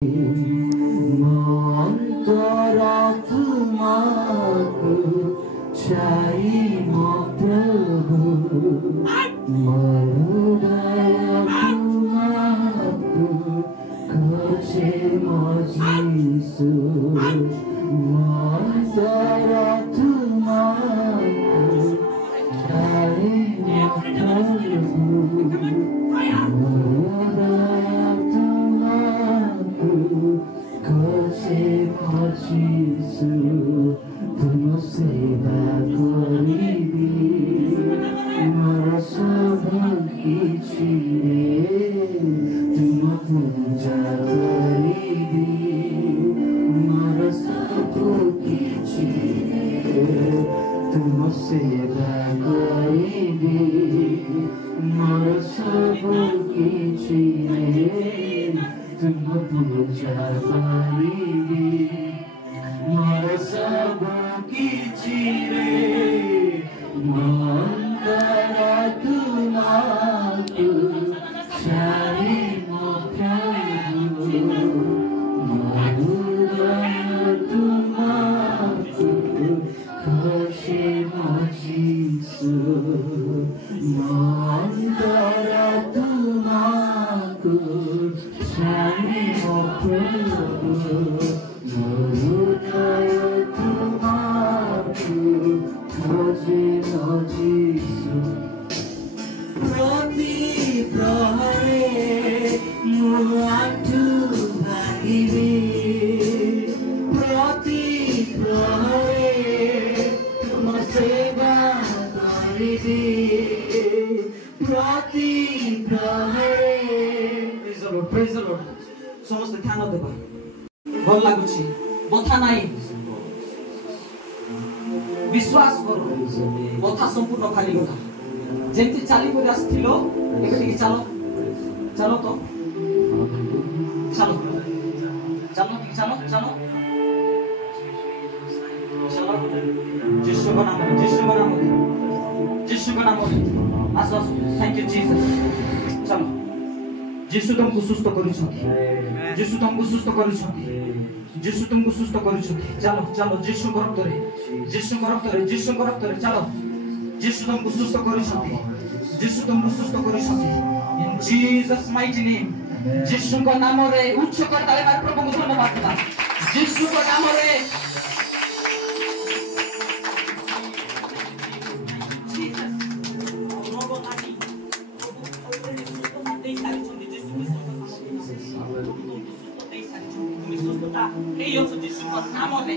अंतरात्माको चाहिए प्रभु मरुदयतुमाको खोजे मजिसु अंतरात्माको चाहिए प्रभु खोजे मजिसु तुम सेवा करिबी मोर सब किछि तुम पूजा करिबी मोर सब किछि तुम सेवा करिबी मोर सब किछि तुम पूजा करिबी मोर सब किछि अंतरात्माको चाहिए प्रभु मरुदयतुमाको खोजे मजिसु अंतरात्माको चाहिए प्रभु मरुदयतुमाको खोजे मजिसु प्रति प्रहरे मु आँखु भागिबी प्रति प्रहरे तुम सेवा करिबी प्रति प्रहरे प्रेज द लॉर्ड समस्त ध्यान देबा भल लागुछि बथा नाही विश्वास करो बथा संपूर्ण खाली बथा जेंति चाली को आस्थिलो एबे टिके चलो चलो तो चलो चलो चलो चलो चलो यीशु का नाम यीशु का नाम यीशु का नाम आसो थैंक यू जीसस चलो यीशु तुमको सुस्त करूछथि यीशु तुमको सुस्त करूछथि यीशु तुमको सुस्त करूछथि चलो चलो यीशु को रक्त रे यीशु को रक्त रे यीशु को रक्त रे चलो यीशु तुमको सुस्त करूछथि यीशु तुमको सुस्त करूछथि इन जीसस माइटी नेम यीशु को नाम रे उच्च करताले मार प्रभु को धन्यवाद देता यीशु को नाम रे जीसस रोग लागि प्रभु सुस्त दे सारी तुम सुस्तता हे यीशु को नाम रे